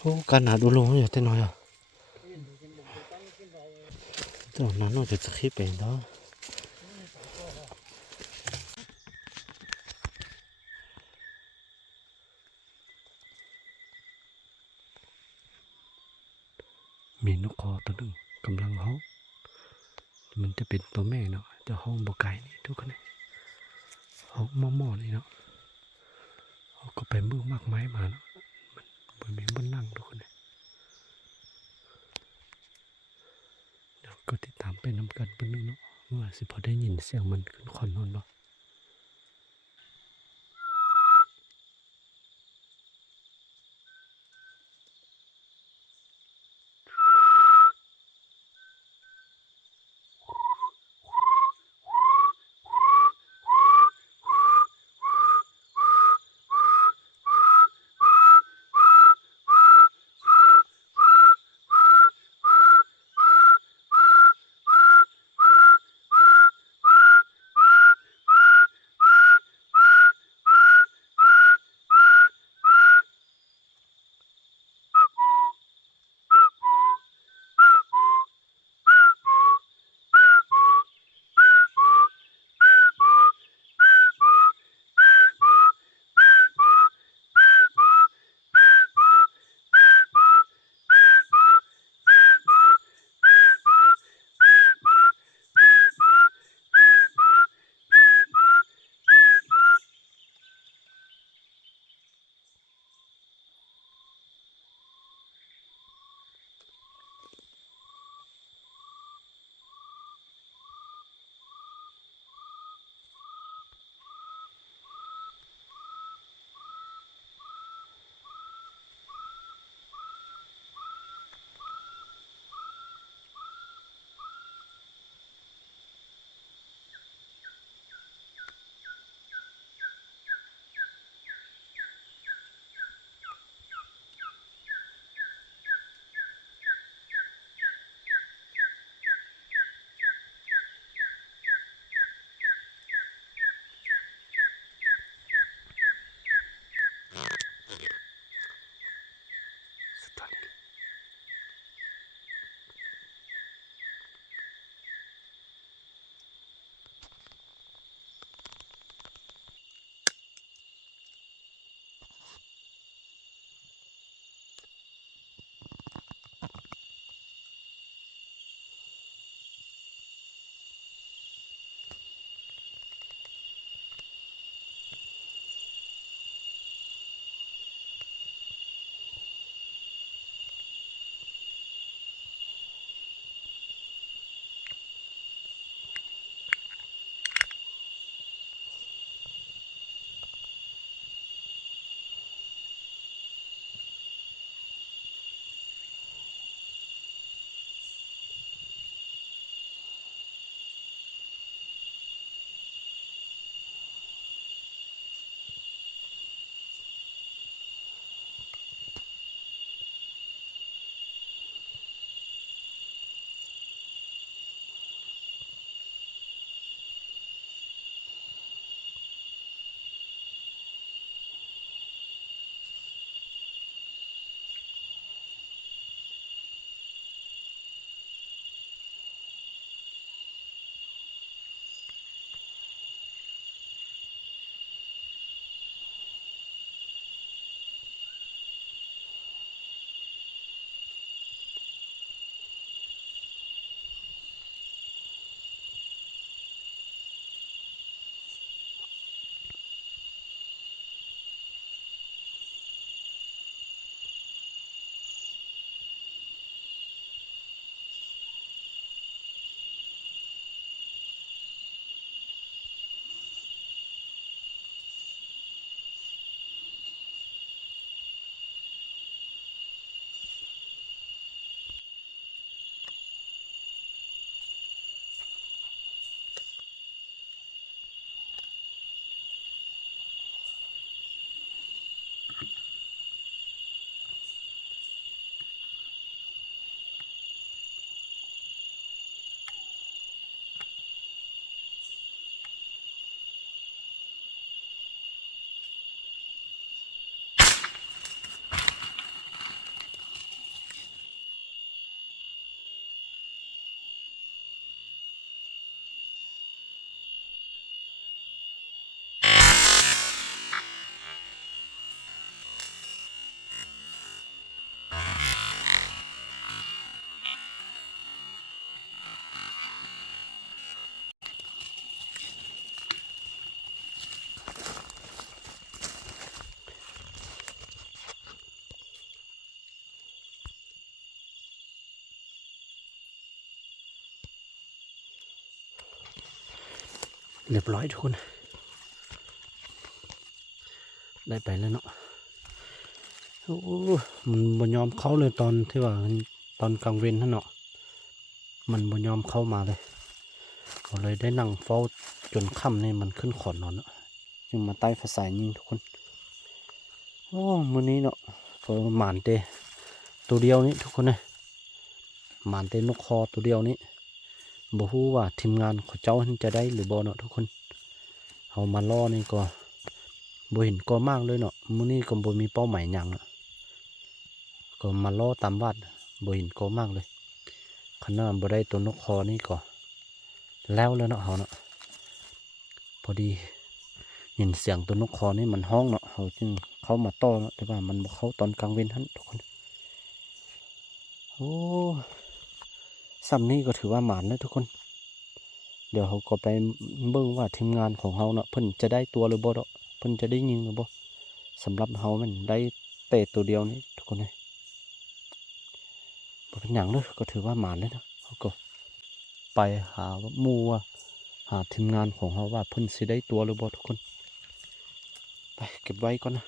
โอ้การหาดูลงอยู่แต่น้อยอ่ะตอนนั้นเราจะคิดไปแล้วมีนกคอตัวนึงกำลังห้องมันจะเป็นตัวแม่เนาะจะห้องบ่ไกลนี่ทุกคนนี่ห้องมอๆนี่เนาะเขาก็ไปมือมากไม้มาเนาะมันมีบนนั่งทุกคนนี่เดี๋ยวก็ติดตามไปนำกันเพิ่นนึงเนาะว่าสิพอได้ยินเสียงมันขึ้นคอนนอนบ่ เรียบร้อยทุกคนได้ไปแล้วเนาะโอ้มันบ่ยอมเข้าเลยตอนที่ว่าตอนกลางเว้นนั่นเนาะมันบ่ยอมเข้ามาเลยก็เลยได้นั่งเฝ้าจนค่ำนี่มันขึ้นขอนนอนเนาะจึงมาใต้ภาษายิงทุกคนโอ้มื้อนี้เนาะก็หมานเตตัวเดียวนี้ทุกคนเลยหมานเตนกคอตัวเดียวนี้บ่ฮู้ว่าทีมงานของเจ้าจะได้หรือบ่เนาะทุกคนเอามาล่อนี่ก็บ่เห็นก็มากเลยเนาะมื้อนี้ก็บ่มีเป้าหมายหยังเนาะก็มาล่อตามบ้านบ่เห็นก็มากเลยขนาดบ่ได้ตัวนกคอนี่ก็แล้วเนาะเฮาเนาะพอดียินเสียงตัวนกคอนี่มันห้องเนาะเฮาจึงเข้ามาต้อเนาะแต่ว่ามันบ่เข้าตอนกลางเว้นหั่นทุกคนโอ้ซ้ำนี้ก็ถือว่าหมานแล้วทุกคนเดี๋ยวเขาก็ไปเบิ่งว่าทีมงานของเฮาเนาะเพิ่นจะได้ตัวหรือบ่เนาะเพิ่นจะได้ยิงหรือบ่สำหรับเฮามันได้เตะตัวเดียวนี้ทุกคนเลยบ่เป็นหยังเด้อก็ถือว่าหมานแล้วนะเขาก็ไปหาหมู่ว่าหาทีมงานของเฮาว่าเพิ่นสิได้ตัวหรือบ่ทุกคนไปเก็บไว้ก่อนนะ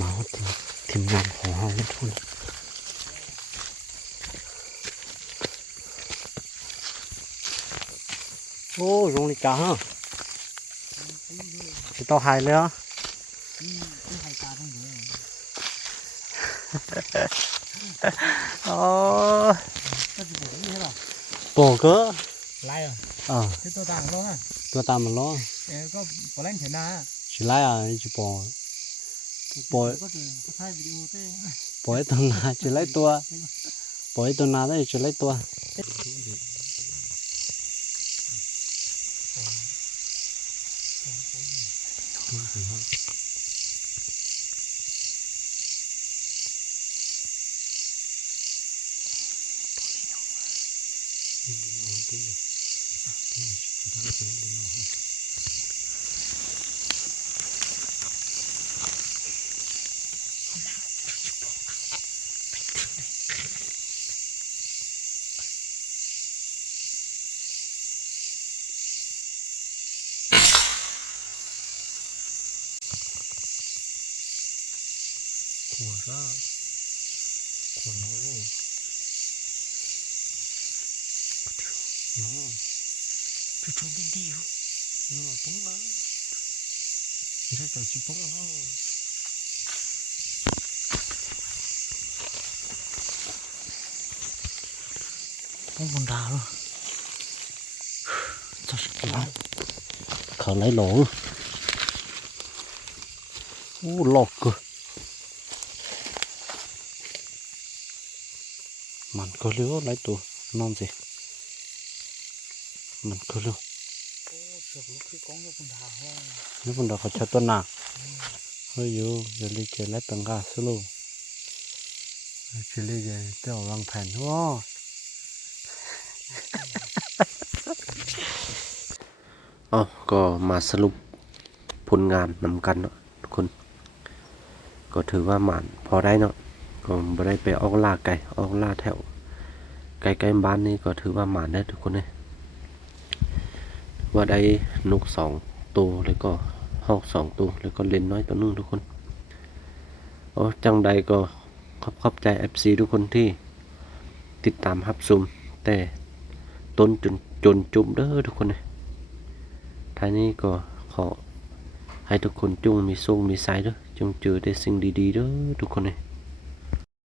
มาทีมงานของเฮาทุกคนโอ้ลงลิกาฮะสิต่อหายเลยเหรอโอ้โปก็ Lai à? อ่า Thế tôi tặng luôn à? ตัวตามมันล้อ Có lên thế nào? สิไล่อ่ะจะปล่อยปล่อย Có thay video thế. ปล่อยตัวนาจะไล่ตัวปล่อยตัวนาได้จะไล่ตัวขัวซ่าขัวน้องน้องจะชมดีๆอยู่น้องป้องนะใช่แต่ชิป้องนะป้องบนดาวจะสกิลเขาไล่หลงโอ้หลอกกูมันก็เลี้ยวไล่ตัวนอนสิมันก็เลี้ยว Ô, chụp lúc khi có người con đào hoa. นี่มันเราเขาใช้ตัวหนักเฮ้ยอยู่เดี๋ยวรีเจไล่ตังกาสโลจะรีเจเดี๋ยววางแผนว้าอ๋อก็มาสรุปผลงานนำกันเนาะทุกคนก็ถือว่าหมานพอได้เนาะก็ไม่ได้ไปออกล่าไก่ออกล่าแถวไกลๆบ้านนี่ก็ถือว่าหมานได้ทุกคนเลยว่าได้นก2 ตัวแล้วก็ฮอก2 ตัวแล้วก็เล่นน้อยตัวนึงทุกคนโอ้จังใดก็ขอบใจ FC ทุกคนที่ติดตามรับชมแต่ต้นจนจุ่มเด้อทุกคนเลยท้ายนี้ก็ขอให้ทุกคนจงมีโชคมีชัยเด้อจงเจอแต่สิ่งดีๆเด้อทุกคนเลย